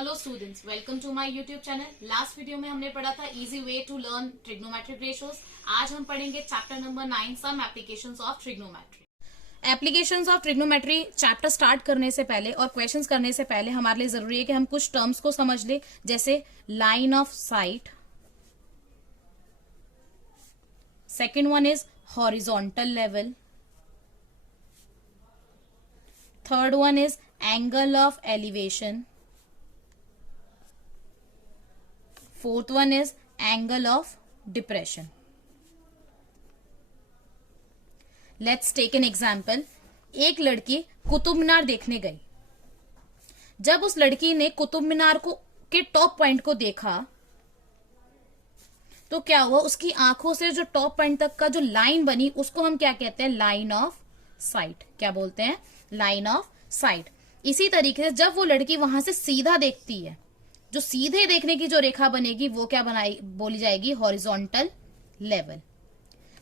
Hello students, welcome to my YouTube channel. Last video में हमने पढ़ा था easy way to learn trigonometric ratios. आज हम पढ़ेंगे chapter number 9, some applications of trigonometry. Applications of trigonometry chapter start करने से पहले और क्वेश्चंस करने से पहले हमारे लिए जरूरी है कि हम कुछ टर्म्स को समझ ले, जैसे line of site, second one is horizontal level, third one is angle of elevation, fourth one is angle of depression. Let's take an example. एक लड़की कुतुब मीनार देखने गई। जब उस लड़की ने कुतुब मीनार को के टॉप पॉइंट को देखा तो क्या हुआ, उसकी आंखों से जो टॉप पॉइंट तक का जो लाइन बनी उसको हम क्या कहते हैं, लाइन ऑफ साइट। क्या बोलते हैं, लाइन ऑफ साइट। इसी तरीके से जब वो लड़की वहां से सीधा देखती है, जो सीधे देखने की जो रेखा बनेगी वो क्या बोली जाएगी, हॉरिजॉन्टल लेवल।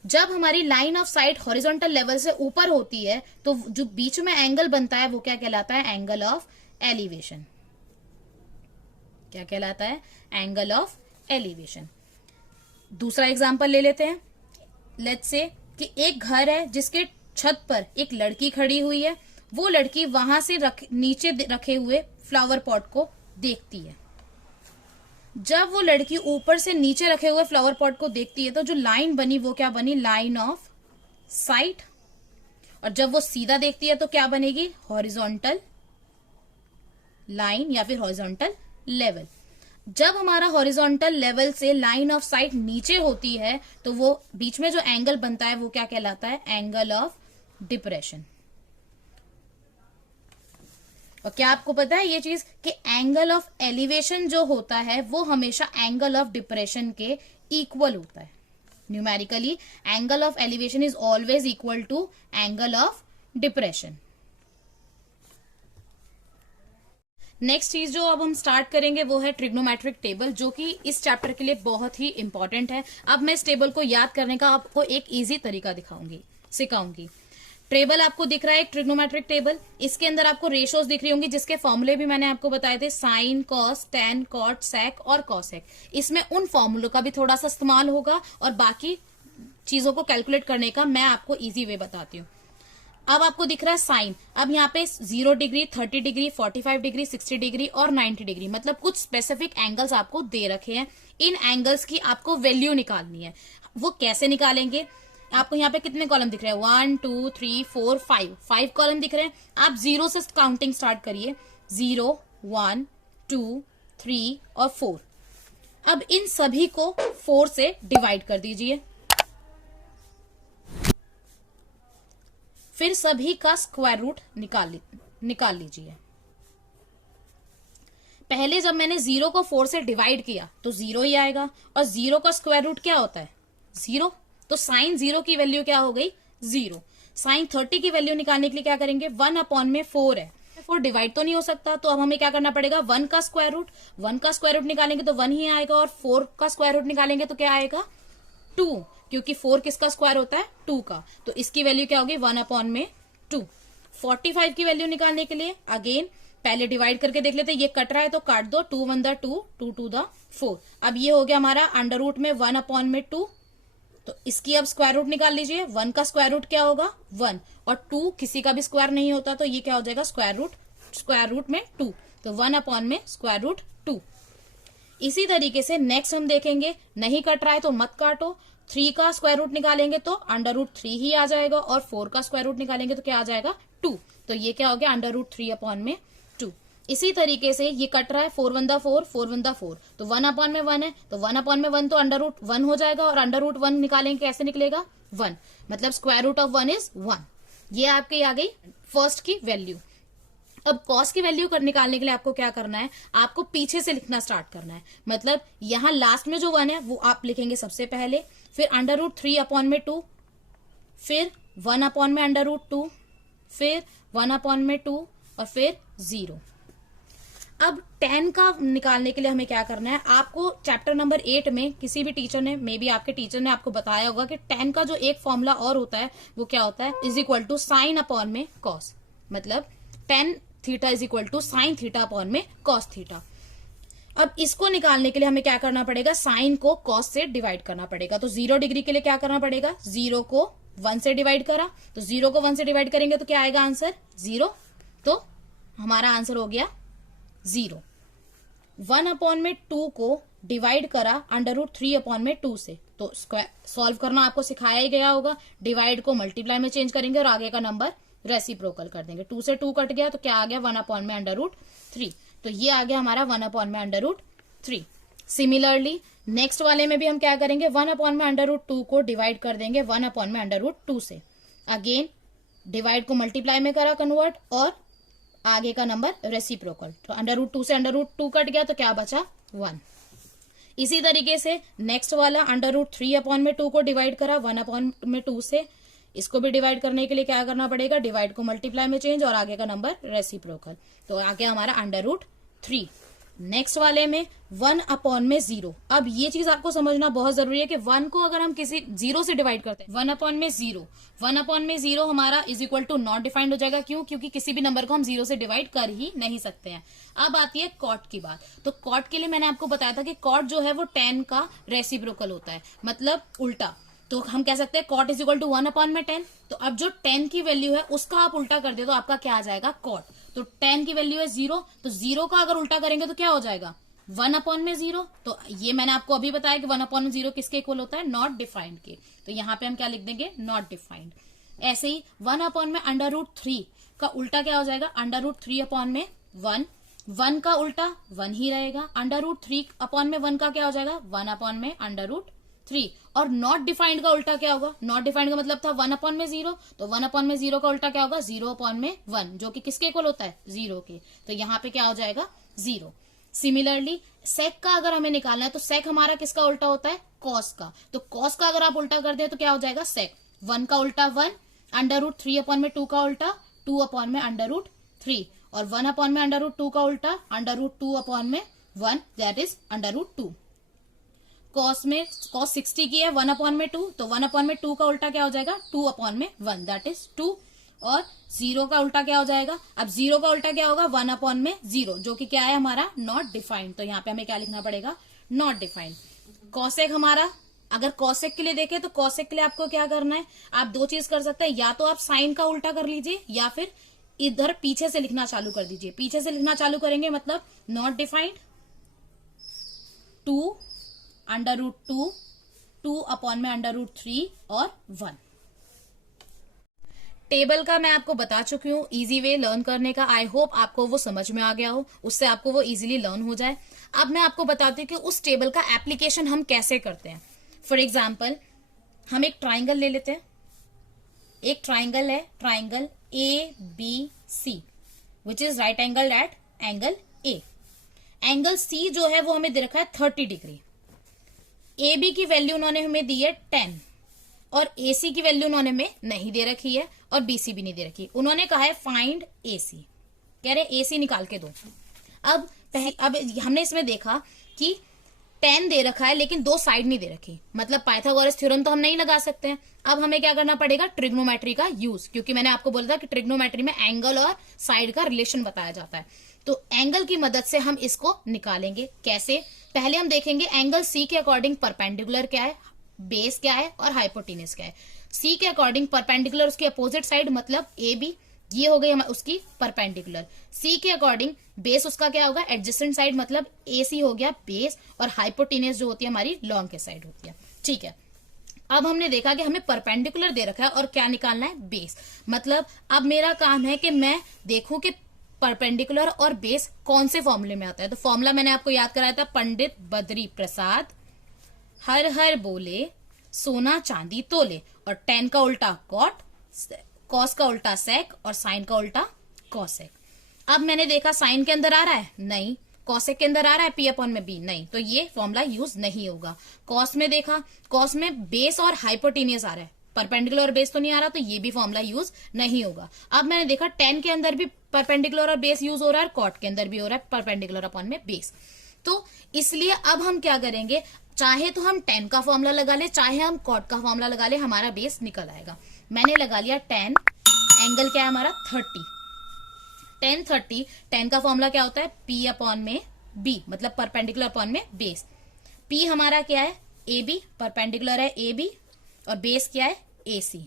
जब हमारी line of site horizontal level से ऊपर होती है तो जो बीच में एंगल बनता है वो क्या कहलाता है, एंगल ऑफ एलिवेशन। क्या कहलाता है, एंगल ऑफ एलिवेशन। दूसरा एग्जांपल ले लेते हैं। लेट्स से कि एक घर है जिसके छत पर एक लड़की खड़ी हुई है। वो लड़की वहां से नीचे रखे हुए फ्लावर पॉट को देखती है। जब वो लड़की ऊपर से नीचे रखे हुए फ्लावर पॉट को देखती है तो जो लाइन बनी वो क्या बनी, लाइन ऑफ साइट। और जब वो सीधा देखती है तो क्या बनेगी, हॉरिजॉन्टल लाइन या फिर हॉरिजॉन्टल लेवल। जब हमारा हॉरिजॉन्टल लेवल से लाइन ऑफ साइट नीचे होती है तो वो बीच में जो एंगल बनता है वो क्या कहलाता है, एंगल ऑफ डिप्रेशन। और क्या आपको पता है ये चीज कि एंगल ऑफ एलिवेशन जो होता है वो हमेशा एंगल ऑफ डिप्रेशन के इक्वल होता है। Numerically angle of elevation is always equal to angle of depression. Next चीज जो अब हम स्टार्ट करेंगे वो है ट्रिग्नोमेट्रिक टेबल, जो कि इस चैप्टर के लिए बहुत ही इंपॉर्टेंट है। अब मैं इस टेबल को याद करने का आपको एक इजी तरीका सिखाऊंगी। टेबल आपको दिख रहा है, एक ट्रिग्नोमेट्रिक टेबल। इसके अंदर आपको रेशोज दिख रही होंगी जिसके फॉर्मूले भी मैंने आपको बताए थे, साइन, कॉस, टेन, कॉट, सेक और कॉसेक। इसमें उन फॉर्मूलों का भी थोड़ा सा इस्तेमाल होगा और बाकी चीजों को कैलकुलेट करने का मैं आपको इजी वे बताती हूँ। अब आपको दिख रहा है साइन। अब यहाँ पे 0 डिग्री, 30 डिग्री, 45 डिग्री, 60 डिग्री और 90 डिग्री, मतलब कुछ स्पेसिफिक एंगल्स आपको दे रखे हैं। इन एंगल्स की आपको वैल्यू निकालनी है। वो कैसे निकालेंगे, आपको यहाँ पे कितने कॉलम दिख रहे हैं, 1 2 3 4 5 कॉलम दिख रहे हैं। आप 0 से काउंटिंग स्टार्ट करिए, 0 1 2 3 और 4। अब इन सभी को 4 से डिवाइड कर दीजिए। फिर सभी का स्क्वायर रूट निकाल लीजिए। पहले जब मैंने 0 को 4 से डिवाइड किया तो 0 ही आएगा, और 0 का स्क्वायर रूट क्या होता है, 0। तो साइन 0 की वैल्यू क्या हो गई, 0। साइन 30 की वैल्यू निकालने के लिए क्या करेंगे, 1/4 है। 4 डिवाइड तो नहीं हो सकता, तो अब हमें क्या करना पड़ेगा, 1 का स्क्वायर रूट निकालेंगे तो 1 ही आएगा, और 4 का स्क्वायर रूट निकालेंगे तो क्या आएगा, 2, क्योंकि 4 किसका स्क्वायर होता है, 2 का। तो इसकी वैल्यू क्या होगी, 1/2। 45 की वैल्यू निकालने के लिए अगेन पहले डिवाइड करके देख लेते हैं, ये कट रहा है तो काट दो, 2 1 2 2 2 4। अब ये हो गया हमारा अंडर रूट में 1/2। तो इसकी अब स्क्वायर रूट निकाल लीजिए। 1 का स्क्वायर रूट क्या होगा, 1, और 2 किसी का भी स्क्वायर नहीं होता, तो ये क्या हो जाएगा, स्क्वायर रूट में 2। तो 1/2। इसी तरीके से नेक्स्ट हम देखेंगे, नहीं कट रहा है तो मत काटो। 3 का स्क्वायर रूट निकालेंगे तो अंडर रूट 3 ही आ जाएगा, और 4 का स्क्वायर रूट निकालेंगे तो क्या आ जाएगा, 2। तो ये क्या हो गया, अंडर रूट 3/2। इसी तरीके से ये कट रहा है, 4 1 4 4 1 4, तो 1/1 है, तो 1/1 तो अंडर रूट 1 हो जाएगा, और अंडर रूट 1 निकालेंगे कैसे निकलेगा, 1, मतलब स्क्वायर रूट ऑफ 1 इज 1। ये आपके आ गई फर्स्ट की वैल्यू। अब कॉस की वैल्यू निकालने के लिए आपको क्या करना है, आपको पीछे से लिखना स्टार्ट करना है। मतलब यहां लास्ट में जो 1 है वो आप लिखेंगे सबसे पहले, फिर अंडर रूट 3/2, फिर 1/2, फिर 1/2 और फिर 0। अब 10 का निकालने के लिए हमें क्या करना है, आपको चैप्टर नंबर 8 में किसी भी टीचर ने, मे बी आपके टीचर ने आपको बताया होगा कि 10 का जो एक फॉर्मूला और होता है वो क्या होता है, = sin/cos। मतलब tan थीटा = sin थीटा/cos थीटा। अब इसको निकालने के लिए हमें क्या करना पड़ेगा, साइन को कॉस से डिवाइड करना पड़ेगा। तो 0 डिग्री के लिए क्या करना पड़ेगा, 0 को 1 से डिवाइड करा, तो 0 को 1 से डिवाइड करेंगे तो क्या आएगा आंसर 0। तो हमारा आंसर हो गया 0। 1/2 को डिवाइड करा √3/2 से, तो सॉल्व करना आपको सिखाया ही गया होगा। डिवाइड को मल्टीप्लाई में चेंज करेंगे और आगे का नंबर रेसिप्रोकल कर देंगे। 2 से 2 कट गया तो क्या आ गया 1/√3। तो ये आ गया हमारा 1/√3। सिमिलरली नेक्स्ट वाले में भी हम क्या करेंगे, 1/√2 को डिवाइड कर देंगे 1/√2 से। अगेन डिवाइड को मल्टीप्लाई में करा कन्वर्ट और आगे का नंबर रेसिप्रोकल। तो √2 से √2 कट गया तो क्या बचा 1। इसी तरीके से नेक्स्ट वाला √3/2 को डिवाइड करा 1/2 से। इसको भी डिवाइड करने के लिए क्या करना पड़ेगा, डिवाइड को मल्टीप्लाई में चेंज और आगे का नंबर रेसिप्रोकल। तो आगे हमारा √3। नेक्स्ट वाले में 1/0। अब ये चीज आपको समझना बहुत जरूरी है कि 1 को अगर हम किसी 0 से डिवाइड करते हैं 1/0, 1/0 हमारा is equal to not defined हो जाएगा। क्यों, क्योंकि किसी भी नंबर को हम 0 से डिवाइड कर ही नहीं सकते हैं। अब आती है कॉट की बात। तो कॉट के लिए मैंने आपको बताया था कि कॉट जो है वो 10 का रेसिप्रोकल होता है, मतलब उल्टा। तो हम कह सकते हैं कॉट इज इक्वल टू 1/10। तो अब जो 10 की वैल्यू है उसका आप उल्टा कर दे तो आपका क्या आ जाएगा कॉट। तो 10 की वैल्यू है 0, तो 0 का अगर उल्टा करेंगे तो क्या हो जाएगा 1/0। तो ये मैंने आपको अभी बताया कि 1/0 किसके इक्वल होता है, नॉट डिफाइंड के। तो यहाँ पे हम क्या लिख देंगे, नॉट डिफाइंड। ऐसे ही 1/√3 का उल्टा क्या हो जाएगा, √3/1। 1 का उल्टा 1 ही रहेगा। √3/1 का क्या हो जाएगा 1/√3। और नॉट डिफाइंड का उल्टा क्या होगा, नॉट डिफाइंड का मतलब था 1/0, तो 1/0 का उल्टा क्या होगा 0/1, जो कि किसके इक्वल होता है 0 के। तो यहाँ पे क्या हो जाएगा 0। सिमिलरली सेक का अगर हमें निकालना है तो सेक हमारा किसका उल्टा होता है, कॉस का। तो कॉस का अगर आप उल्टा कर दे तो क्या हो जाएगा सेक। 1 का उल्टा 1, √3/2 का उल्टा 2/√3 और 1/√2 का उल्टा √2/1, दैट इज √2। कॉस में कॉस 60 की है 1/2, तो 1/2 का उल्टा क्या हो जाएगा 2/1, दैट इज 2। और 0 का उल्टा क्या हो जाएगा, अब 0 का उल्टा क्या होगा 1/0, जो कि क्या है हमारा नॉट डिफाइंड। तो यहाँ पे हमें क्या लिखना पड़ेगा, नॉट डिफाइंड। कॉसेक हमारा, अगर कॉसेक के लिए देखें तो कॉसेक के लिए आपको क्या करना है, आप दो चीज कर सकते हैं, या तो आप साइन का उल्टा कर लीजिए या फिर इधर पीछे से लिखना चालू कर दीजिए। पीछे से लिखना चालू करेंगे मतलब नॉट डिफाइंड 2 √2, 2/√3 और 1। टेबल का मैं आपको बता चुकी हूँ इजी वे लर्न करने का। आई होप आपको वो समझ में आ गया हो, उससे आपको वो इजीली लर्न हो जाए। अब मैं आपको बताती हूँ कि उस टेबल का एप्लीकेशन हम कैसे करते हैं। फॉर एग्जाम्पल हम एक ट्राइंगल ले लेते हैं। एक ट्राइंगल है, triangle ABC, which is right angle at angle A। Angle C जो है वो हमें दे रखा है 30 डिग्री। AB की वैल्यू उन्होंने हमें दी है 10 और AC की वैल्यू उन्होंने हमें नहीं दे रखी है और BC भी नहीं दे रखी। उन्होंने कहा है फाइंड AC, कह रहे AC निकाल के दो। अब हमने इसमें देखा कि 10 दे रखा है लेकिन दो साइड नहीं दे रखी, मतलब पाइथागोरस थ्योरम तो हम नहीं लगा सकते हैं। अब हमें क्या करना पड़ेगा, ट्रिग्नोमेट्री का यूज, क्योंकि मैंने आपको बोला था कि ट्रिग्नोमेट्री में एंगल और साइड का रिलेशन बताया जाता है। तो एंगल की मदद से हम इसको निकालेंगे। कैसे, पहले हम देखेंगे एंगल C के अकॉर्डिंग परपेंडिकुलर क्या है, बेस क्या है और हाइपोटेनस क्या है। C के अकॉर्डिंग परपेंडिकुलर उसकी अपोजिट साइड मतलब AB, ये हो गई उसकी परपेंडिकुलर। C के अकॉर्डिंग बेस उसका क्या होगा, एडजेसेंट साइड मतलब AC हो गया बेस, और हाइपोटेनस जो होती है हमारी लॉन्ग के साइड होती है। ठीक है, अब हमने देखा कि हमें परपेंडिकुलर दे रखा है और क्या निकालना है, बेस। मतलब अब मेरा काम है कि मैं देखूं कि परपेंडिकुलर और बेस कौन से फॉर्मूले में आता है। तो फॉर्मूला मैंने आपको याद कराया था, पंडित बद्री प्रसाद हर हर बोले सोना चांदी तोले, और 10 का उल्टा कॉट, कॉस का उल्टा सेक और साइन का उल्टा कॉसेक। अब मैंने देखा साइन के अंदर आ रहा है, नहीं। कॉसेक के अंदर आ रहा है P/B, नहीं, तो ये फॉर्मूला यूज नहीं होगा। कॉस में देखा, कॉस में बेस और हाइपोटेनियस आ रहा है, परपेंडिकुलर और बेस तो नहीं आ रहा, तो ये भी फॉर्मूला यूज नहीं होगा। अब मैंने देखा 10 के अंदर भी परपेंडिकुलर और बेस यूज हो रहा है, कॉट के अंदर भी हो रहा है परपेंडिकुलर अपॉन में बेस। तो इसलिए अब हम क्या करेंगे, चाहे तो हम 10 का फॉर्मूला लगा ले, चाहे हम कॉट का फॉर्मूला लगा ले, हमारा बेस निकल आएगा। मैंने लगा लिया 10, एंगल क्या है हमारा 30, 10 30। 10 का फॉर्मूला क्या होता है, P/B बी, मतलब परपेंडिकुलर अपॉन में बेस। पी हमारा क्या है, ए बी, परपेंडिकुलर है ए बी, और बेस क्या है, ए सी।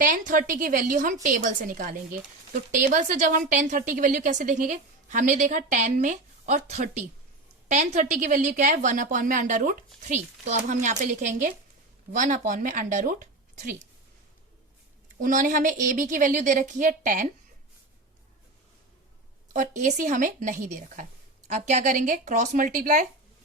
10, 30 की वैल्यू हम टेबल से निकालेंगे। तो टेबल से जब हम 10, 30 की वैल्यू कैसे देखेंगे, हमने देखा 10 में और 30, 10, 30 की वैल्यू क्या है, 1 अपॉन में अंडर रूट 3। तो अब हम यहाँ पे लिखेंगे 1 अपॉन में अंडर रूट 3। उन्होंने हमें ए बी की वैल्यू दे रखी है 10 और ए सी हमें नहीं दे रखा है। अब क्या करेंगे, क्रॉस मल्टीप्लाई,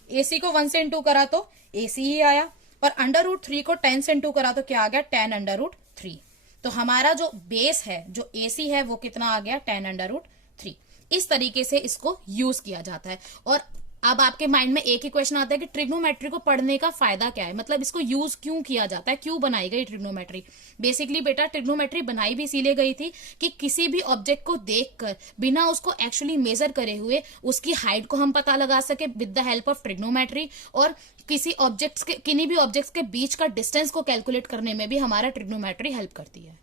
ए सी को 1 से इंटू करा तो ए सी ही आया, और अंडर रूट 3 को 10 से इंटू करा तो क्या आ गया, 10 अंडर रूट 3। तो हमारा जो बेस है, जो ए सी है, वो कितना आ गया, 10 अंडर रूट 3। इस तरीके से इसको यूज किया जाता है। और अब आपके माइंड में एक ही क्वेश्चन आता है कि ट्रिग्नोमेट्री को पढ़ने का फायदा क्या है, मतलब इसको यूज क्यों किया जाता है, क्यों बनाई गई ट्रिग्नोमेट्री। बेसिकली बेटा ट्रिग्नोमेट्री बनाई भी इसीलिए गई थी कि किसी भी ऑब्जेक्ट को देखकर बिना उसको एक्चुअली मेजर करे हुए उसकी हाइट को हम पता लगा सके with the help of trigonometry, और किसी ऑब्जेक्ट्स के, किन्हीं भी ऑब्जेक्ट्स के बीच का डिस्टेंस को कैलकुलेट करने में भी हमारा ट्रिग्नोमेट्री हेल्प करती है।